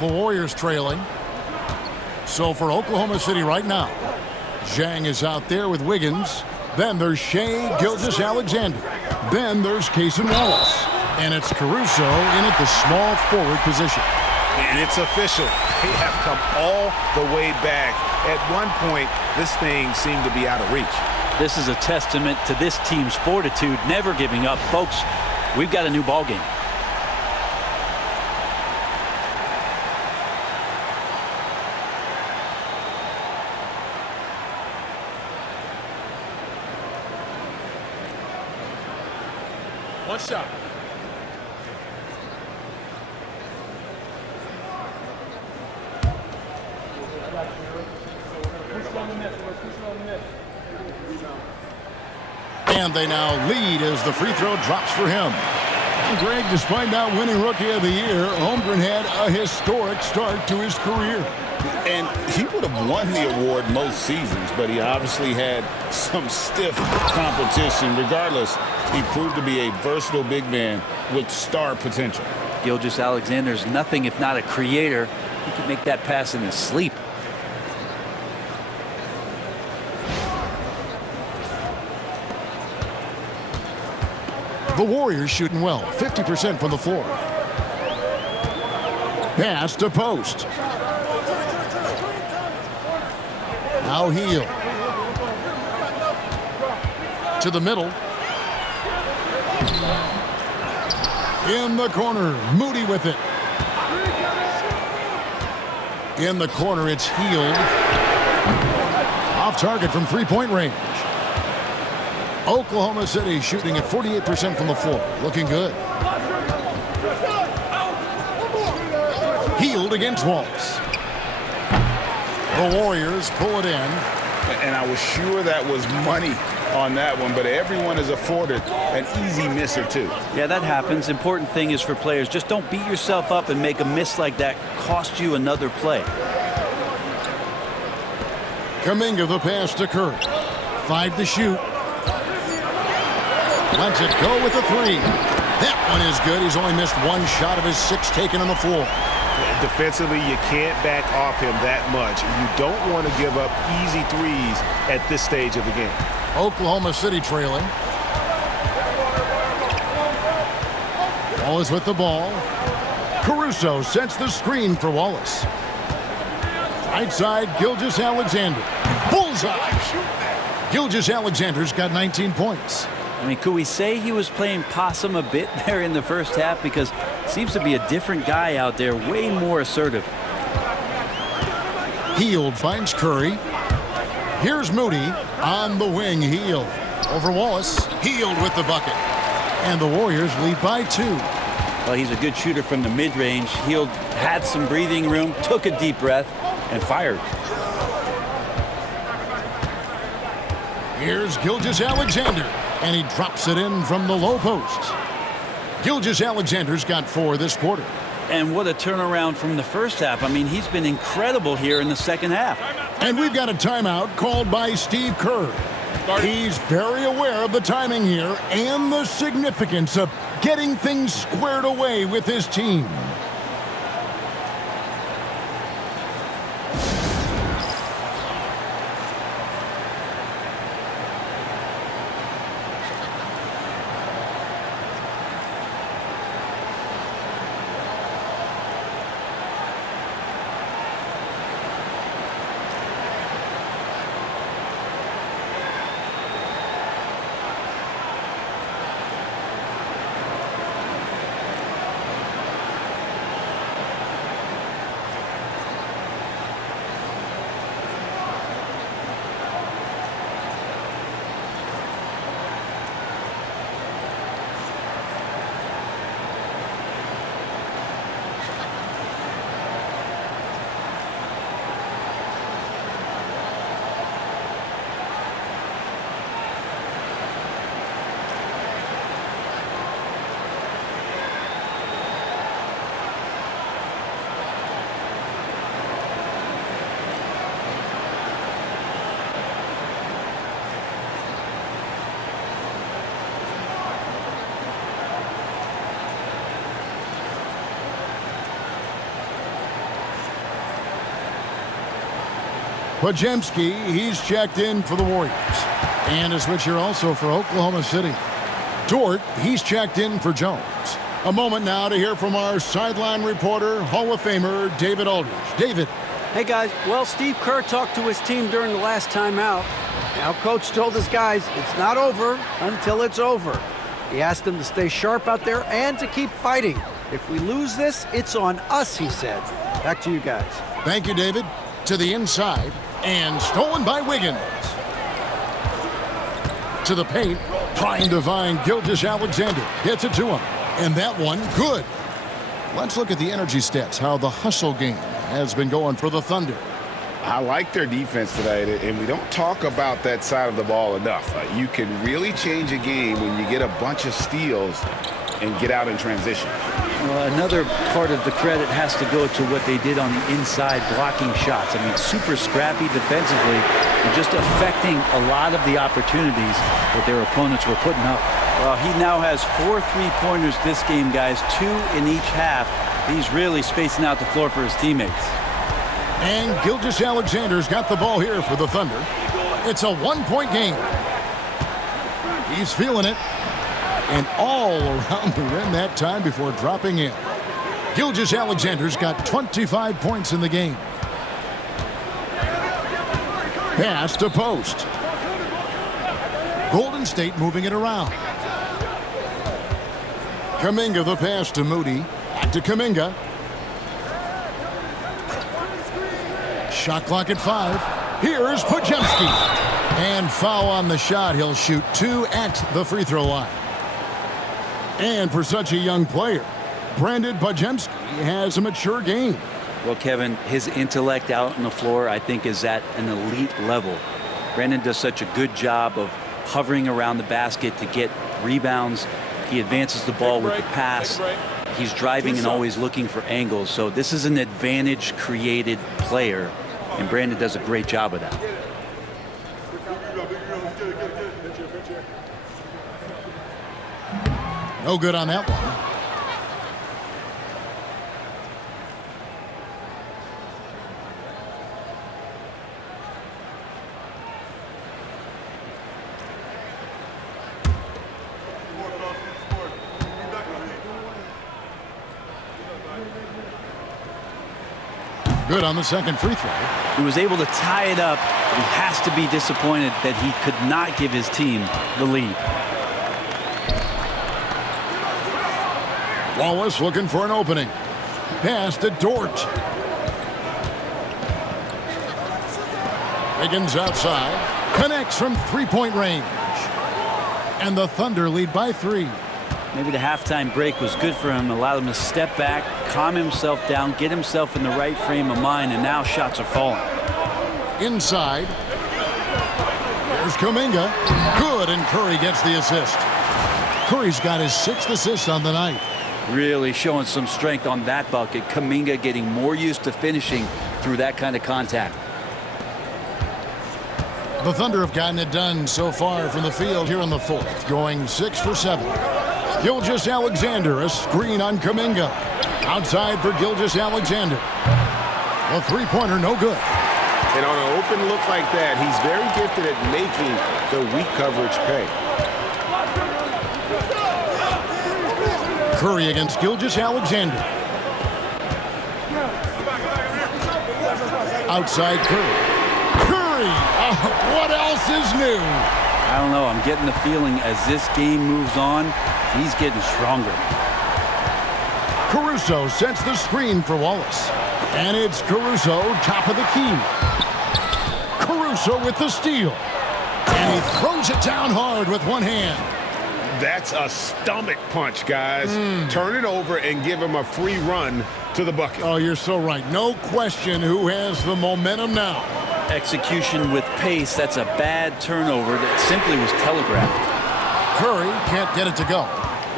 The Warriors trailing. So for Oklahoma City right now, Zhang is out there with Wiggins. Then there's Shai Gilgeous-Alexander. Then there's Cason Wallace. And it's Caruso in at the small forward position. And it's official. They have come all the way back. At one point, this thing seemed to be out of reach. This is a testament to this team's fortitude, never giving up. Folks, we've got a new ball game. One shot. And they now lead as the free throw drops for him. And Greg, despite not winning Rookie of the Year, Holmgren had a historic start to his career. And he would have won the award most seasons, but he obviously had some stiff competition. Regardless, he proved to be a versatile big man with star potential. Gilgeous-Alexander's nothing if not a creator. He can make that pass in his sleep. The Warriors shooting well, 50% from the floor. Pass to post. Now Hield. To the middle. In the corner, Moody with it. In the corner, it's Hield. Off target from three-point range. Oklahoma City shooting at 48% from the floor. Looking good. Hield against Wallace. The Warriors pull it in. And I was sure that was money on that one, but everyone is afforded an easy miss or two. Yeah, that happens. Important thing is for players, just don't beat yourself up and make a miss like that cost you another play. Kuminga the pass to Curry. 5 to shoot. Lets it go with a 3. That one is good. He's only missed one shot of his 6 taken on the floor. Defensively, you can't back off him that much. You don't want to give up easy threes at this stage of the game. Oklahoma City trailing. Wallace with the ball. Caruso sets the screen for Wallace. Right side, Gilgeous-Alexander. Bullseye! Gilgeous-Alexander's got 19 points. I mean, could we say he was playing possum a bit there in the first half? Because seems to be a different guy out there, way more assertive. Hield finds Curry. Here's Moody on the wing. Hield over Wallace. Hield with the bucket. And the Warriors lead by 2. Well, he's a good shooter from the mid-range. Hield had some breathing room, took a deep breath, and fired. Here's Gilgeous-Alexander. And he drops it in from the low post. Gilgeous-Alexander's got 4 this quarter. And what a turnaround from the first half. I mean, he's been incredible here in the second half. And we've got a timeout called by Steve Kerr. He's very aware of the timing here and the significance of getting things squared away with his team. Podziemski, he's checked in for the Warriors. And a switch here also for Oklahoma City. Dort, he's checked in for Jones. A moment now to hear from our sideline reporter, Hall of Famer David Aldridge. David. Hey, guys. Well, Steve Kerr talked to his team during the last timeout. Now, Coach told his guys it's not over until it's over. He asked them to stay sharp out there and to keep fighting. If we lose this, it's on us, he said. Back to you guys. Thank you, David. To the inside, and stolen by Wiggins. To the paint, trying to find Gilgeous-Alexander. Gets it to him. And that one, good. Let's look at the energy stats, how the hustle game has been going for the Thunder. I like their defense tonight, and we don't talk about that side of the ball enough. You can really change a game when you get a bunch of steals and get out in transition. Well, another part of the credit has to go to what they did on the inside blocking shots. I mean, super scrappy defensively and just affecting a lot of the opportunities that their opponents were putting up. Well, he now has 4 3-pointers this game, guys, 2 in each half. He's really spacing out the floor for his teammates. And Gilgeous-Alexander's got the ball here for the Thunder. It's a 1-point game. He's feeling it. And all around the rim that time before dropping in. Gilgeous-Alexander's got 25 points in the game. Pass to post. Golden State moving it around. Kuminga the pass to Moody. Back to Kuminga. Shot clock at 5. Here's Podziemski. And foul on the shot. He'll shoot 2 at the free throw line. And for such a young player, Brandon Podziemski has a mature game. Well, Kevin, his intellect out on the floor, I think, is at an elite level. Brandon does such a good job of hovering around the basket to get rebounds. He advances the ball with the pass. He's driving and always looking for angles. So this is an advantage-created player, and Brandon does a great job of that. No good on that one. Good on the second free throw. He was able to tie it up. He has to be disappointed that he could not give his team the lead. Wallace looking for an opening. Pass to Dort. Wiggins outside. Connects from three-point range. And the Thunder lead by 3. Maybe the halftime break was good for him. Allowed him to step back, calm himself down, get himself in the right frame of mind, and now shots are falling. Inside. There's Kuminga. Good, and Curry gets the assist. Curry's got his 6th assist on the night. Really showing some strength on that bucket. Kuminga getting more used to finishing through that kind of contact. The Thunder have gotten it done so far from the field here in the 4th, going 6 for 7. Gilgeous-Alexander, a screen on Kuminga. Outside for Gilgeous-Alexander. A three-pointer, no good. And on an open look like that, he's very gifted at making the weak coverage pay. Curry against Gilgeous-Alexander. Outside Curry. Curry! What else is new? I don't know. I'm getting the feeling as this game moves on, he's getting stronger. Caruso sets the screen for Wallace. And it's Caruso, top of the key. Caruso with the steal. And he throws it down hard with one hand. That's a stomach punch, guys. Turn it over and give him a free run to the bucket. Oh, you're so right. No question who has the momentum now. Execution with pace. That's a bad turnover that simply was telegraphed. Curry can't get it to go.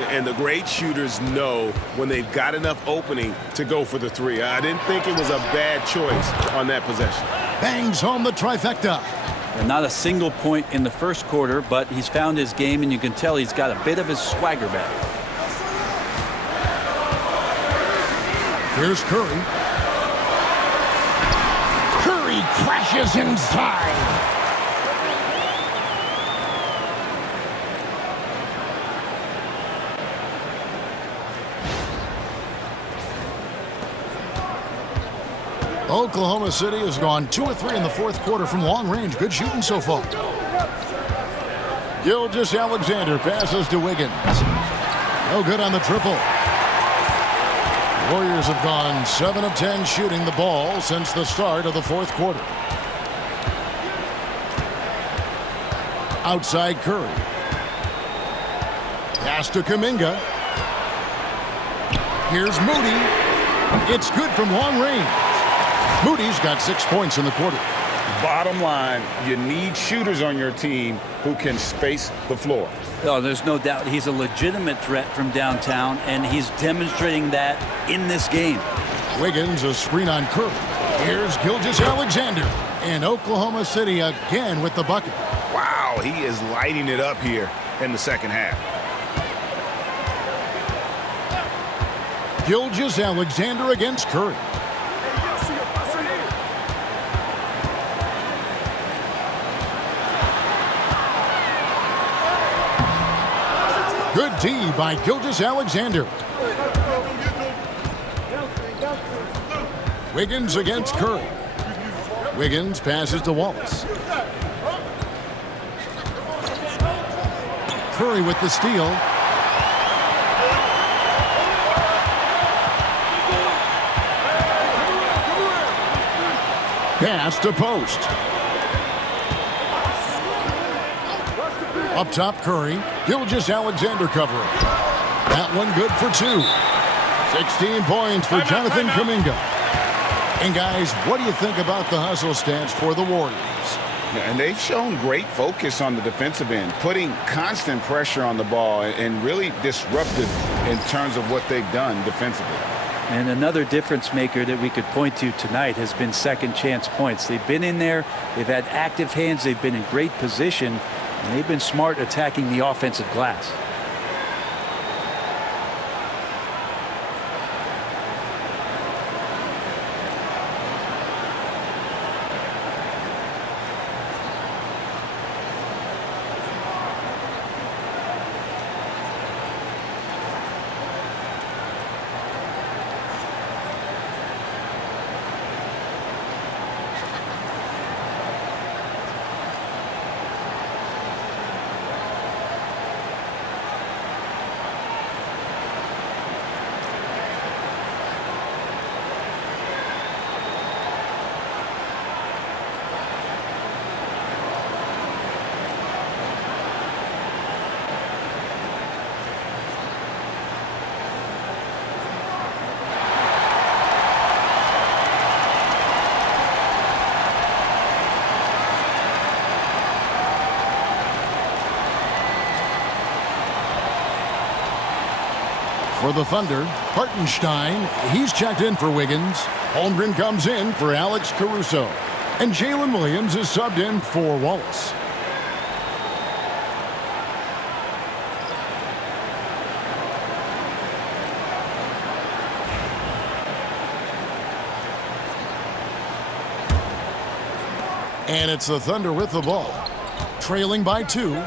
And the great shooters know when they've got enough opening to go for the 3. I didn't think it was a bad choice on that possession. Bangs home the trifecta. And not a single point in the first quarter, but he's found his game, and you can tell he's got a bit of his swagger back. Here's Curry. Curry crashes inside. Oklahoma City has gone 2 of 3 in the fourth quarter from long range. Good shooting so far. Gilgeous-Alexander passes to Wiggins. No good on the triple. Warriors have gone 7 of 10 shooting the ball since the start of the fourth quarter. Outside Curry. Pass to Kuminga. Here's Moody. It's good from long range. Moody's got 6 points in the quarter. Bottom line, you need shooters on your team who can space the floor. Oh, there's no doubt he's a legitimate threat from downtown, and he's demonstrating that in this game. Wiggins, a screen on Curry. Here's Gilgeous-Alexander. And Oklahoma City again with the bucket. Wow, he is lighting it up here in the second half. Gilgeous-Alexander against Curry. Good D by Gilgeous-Alexander. Wiggins against Curry. Wiggins passes to Wallace. Curry with the steal. Pass to post. Up top, Curry. Gilgeous-Alexander covering. That one good for 2. 16 points for Jonathan Kuminga. And guys, what do you think about the hustle stance for the Warriors? And they've shown great focus on the defensive end, putting constant pressure on the ball and really disruptive in terms of what they've done defensively. And another difference maker that we could point to tonight has been second chance points. They've been in there, they've had active hands, they've been in great position, and they've been smart attacking the offensive glass. For the Thunder, Hartenstein, he's checked in for Wiggins. Holmgren comes in for Alex Caruso. And Jalen Williams is subbed in for Wallace. And it's the Thunder with the ball, trailing by 2.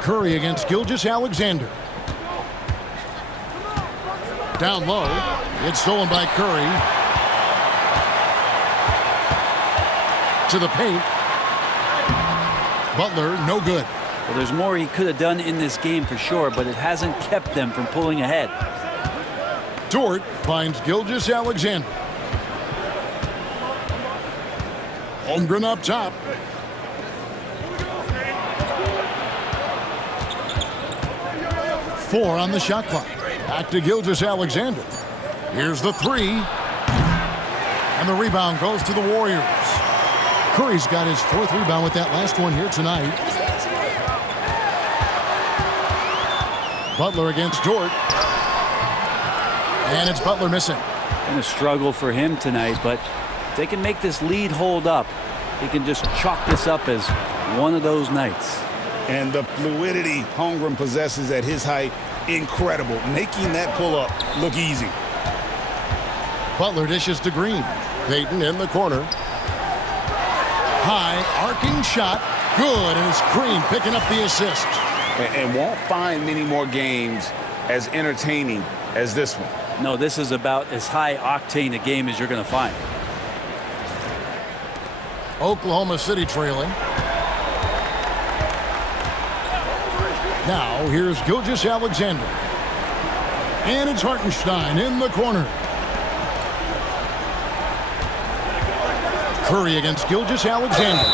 Curry against Gilgeous-Alexander. Down low. It's stolen by Curry. To the paint. Butler, no good. Well, there's more he could have done in this game for sure, but it hasn't kept them from pulling ahead. Dort finds Gilgeous-Alexander. Holmgren up top. Four on the shot clock. Back to Gilgeous-Alexander. Here's the 3. And the rebound goes to the Warriors. Curry's got his 4th rebound with that last one here tonight. Butler against Dort. And it's Butler missing. Been a struggle for him tonight, but if they can make this lead hold up, he can just chalk this up as one of those nights. And the fluidity Holmgren possesses at his height, incredible, making that pull-up look easy. Butler dishes to Green. Payton in the corner. High, arcing shot. Good, and it's Green picking up the assist. And won't find many more games as entertaining as this one. No, this is about as high octane a game as you're going to find. Oklahoma City trailing. Now, here's Gilgeous-Alexander. And it's Hartenstein in the corner. Curry against Gilgeous-Alexander.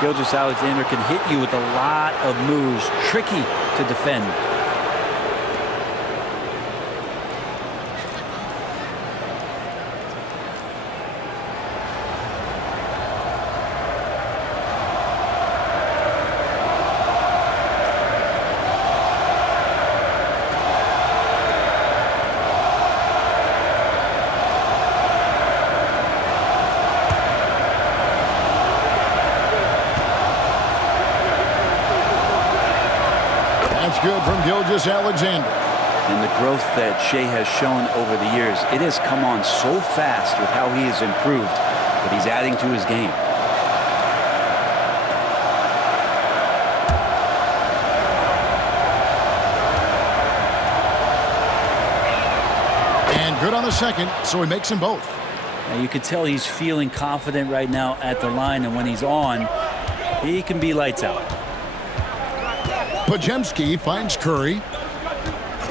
Gilgeous-Alexander can hit you with a lot of moves. Tricky to defend. That's good from Gilgeous-Alexander. And the growth that Shea has shown over the years, it has come on so fast with how he has improved, but he's adding to his game. And good on the second, so he makes them both. Now you can tell he's feeling confident right now at the line, and when he's on, he can be lights out. Podziemski finds Curry.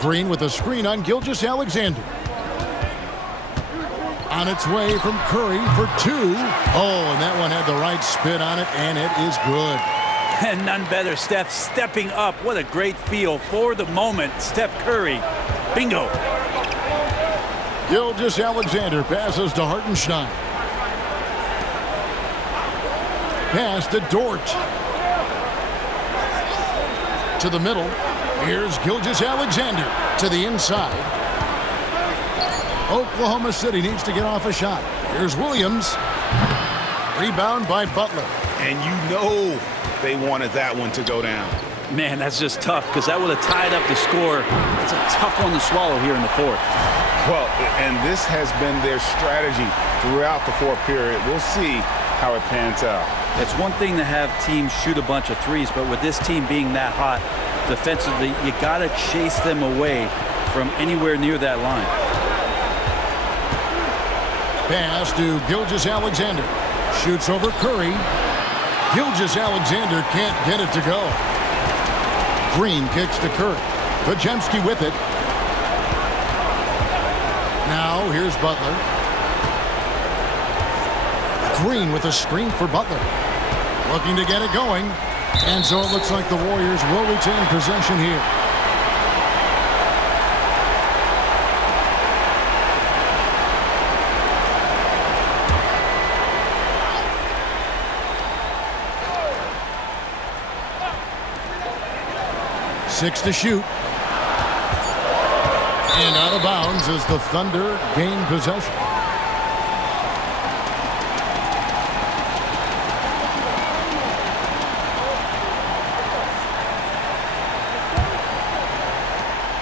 Green with a screen on Gilgeous-Alexander. On its way from Curry for two. Oh, and that one had the right spin on it, and it is good. And none better, Steph stepping up. What a great feel for the moment. Steph Curry. Bingo. Gilgeous-Alexander passes to Hartenstein. Pass to Dort. To the middle. Here's Gilgeous-Alexander to the inside. Oklahoma City needs to get off a shot. Here's Williams. Rebound by Butler. And you know they wanted that one to go down. Man, that's just tough because that would have tied up the score. It's a tough one to swallow here in the fourth. Well, and this has been their strategy throughout the fourth period. We'll see how it pans out. It's one thing to have teams shoot a bunch of threes, but with this team being that hot defensively, you got to chase them away from anywhere near that line. Pass to Gilgeous-Alexander. Shoots over Curry. Gilgeous-Alexander can't get it to go. Green kicks to Curry. Podziemski with it. Now here's Butler. Green with a screen for Butler. Looking to get it going. And so it looks like the Warriors will retain possession here. Six to shoot. And out of bounds as the Thunder gain possession.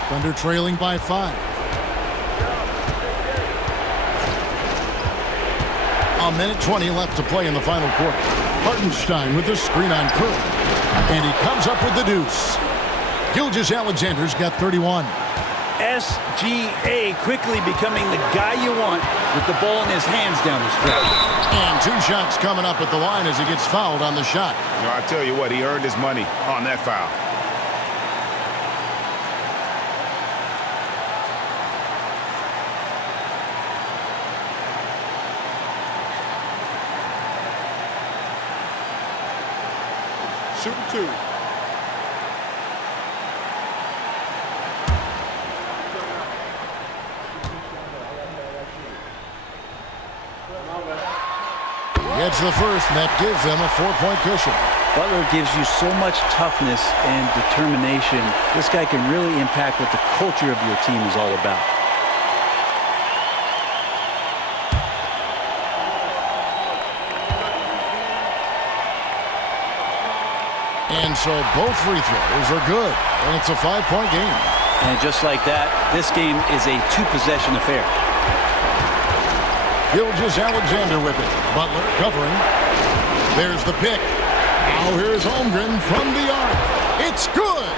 Thunder trailing by 5. A minute 20 left to play in the final quarter. Hartenstein with the screen on Curry. And he comes up with the deuce. Gilgeous-Alexander's got 31. SGA quickly becoming the guy you want with the ball in his hands down the stretch. And 2 shots coming up at the line as he gets fouled on the shot. You know, I tell you what, he earned his money on that foul. Shooting 2. Gets the first, and that gives them a 4-point cushion. Butler gives you so much toughness and determination. This guy can really impact what the culture of your team is all about. And so both free throws are good, and it's a 5-point game. And just like that, this game is a 2-possession affair. Gilgeous Alexander with it. Butler covering. There's the pick. Now here's Holmgren from the arc. It's good.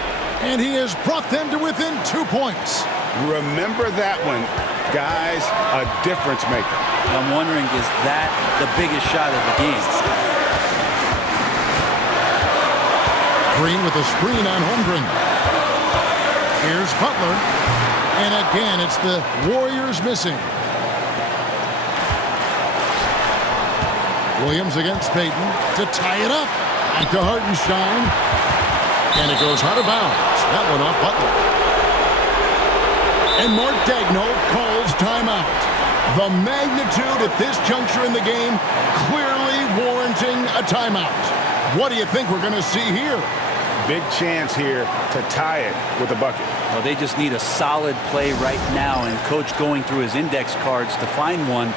And he has brought them to within 2 points. Remember that one, guys, a difference maker. I'm wondering, is that the biggest shot of the game? Green with a screen on Holmgren. Here's Butler. And again, it's the Warriors missing. Williams against Payton to tie it up. Back to Hartenstein. And it goes out of bounds. That one off Butler. And Mark Daigneault calls timeout. The magnitude at this juncture in the game clearly warranting a timeout. What do you think we're going to see here? Big chance here to tie it with a bucket. Well, they just need a solid play right now, and Coach going through his index cards to find one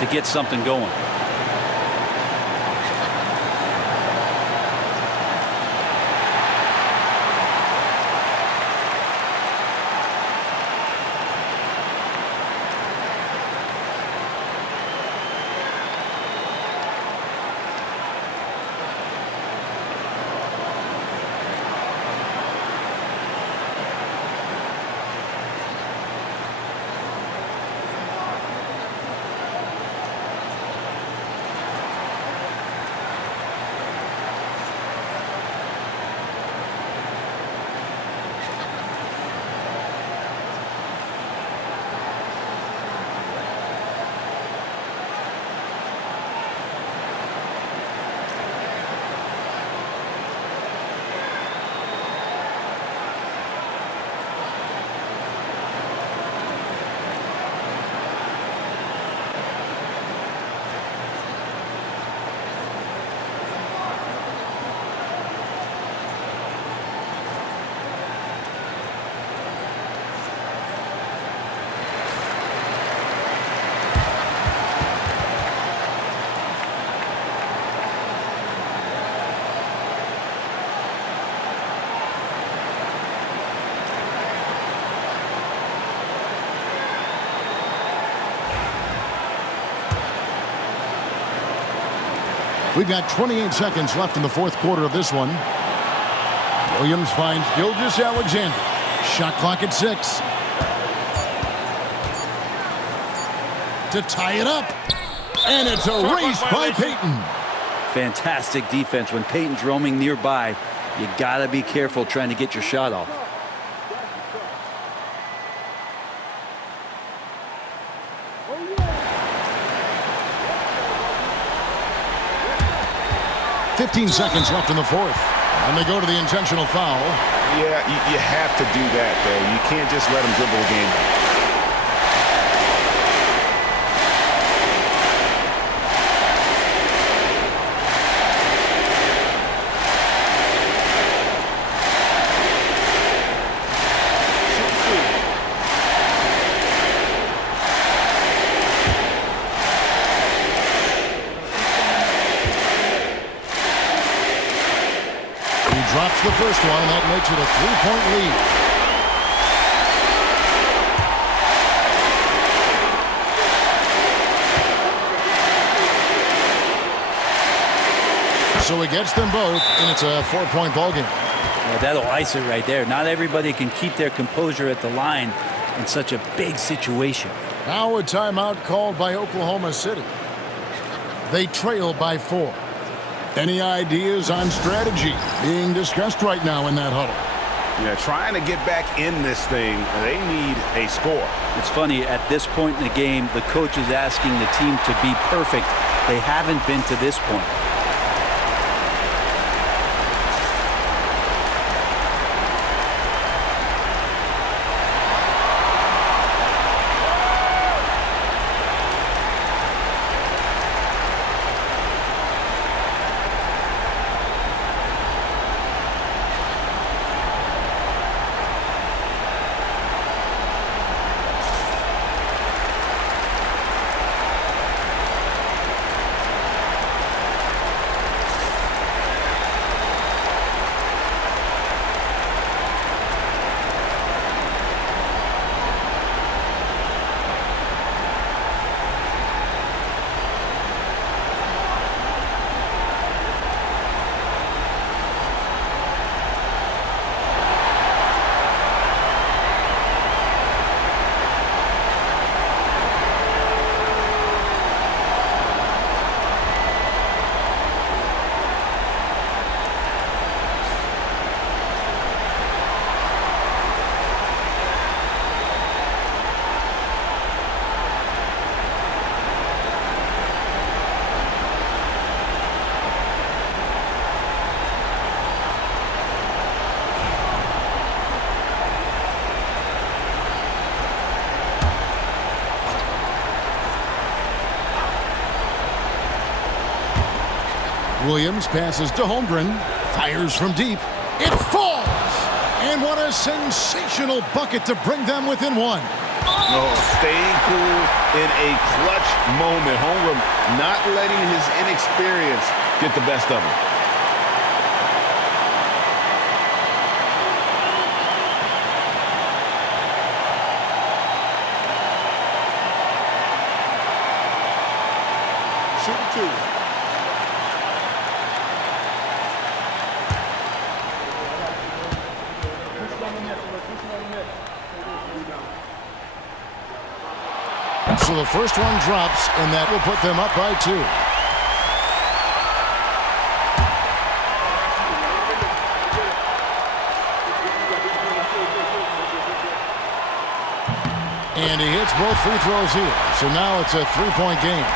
to get something going. We've got 28 seconds left in the fourth quarter of this one. Williams finds Gilgeous Alexander. Shot clock at 6. To tie it up. And it's erased by Payton. Fantastic defense. When Payton's roaming nearby, you got to be careful trying to get your shot off. "15 seconds left in the fourth. And they go to the intentional foul. Yeah, you have to do that, though. You can't just let them dribble the game. Drops the first one, and that makes it a 3-point lead. So he gets them both, and it's a 4-point ball game. Well, that'll ice it right there. Not everybody can keep their composure at the line in such a big situation. Now a timeout called by Oklahoma City. They trail by 4. Any ideas on strategy being discussed right now in that huddle? Yeah, trying to get back in this thing, they need a score. It's funny, at this point in the game, the coach is asking the team to be perfect. They haven't been to this point. Williams passes to Holmgren. Fires from deep. It falls! And what a sensational bucket to bring them within one. Staying cool in a clutch moment. Holmgren not letting his inexperience get the best of him. Shooting 2. So the first one drops, and that will put them up by 2. And he hits both free throws here. So now it's a 3-point game.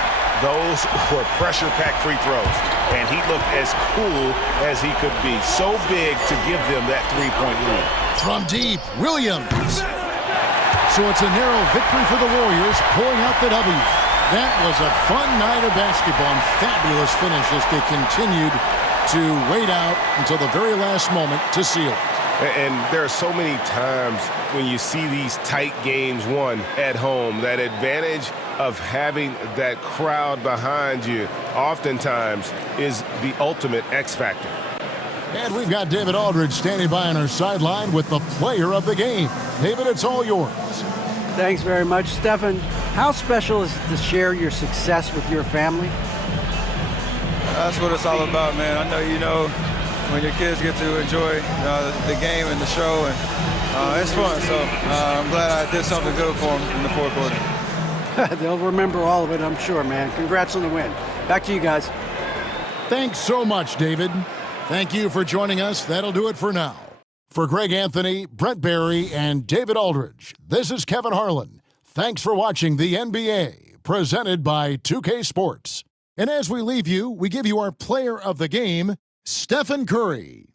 Those were pressure-packed free throws, and he looked as cool as he could be. So big to give them that 3-point lead. From deep, Williams. So it's a narrow victory for the Warriors, pulling out the W. That was a fun night of basketball and fabulous finish as they continued to wait out until the very last moment to seal it. And there are so many times when you see these tight games won at home, that advantage of having that crowd behind you oftentimes is the ultimate X factor. And we've got David Aldridge standing by on our sideline with the player of the game. David, it's all yours. Thanks very much, Stephen. How special is it to share your success with your family? That's what it's all about, man. I know you know when your kids get to enjoy the game and the show, and it's fun. So I'm glad I did something good for them in the fourth quarter. They'll remember all of it, I'm sure, man. Congrats on the win. Back to you guys. Thanks so much, David. Thank you for joining us. That'll do it for now. For Greg Anthony, Brent Barry, and David Aldridge, this is Kevin Harlan. Thanks for watching the NBA, presented by 2K Sports. And as we leave you, we give you our player of the game, Stephen Curry.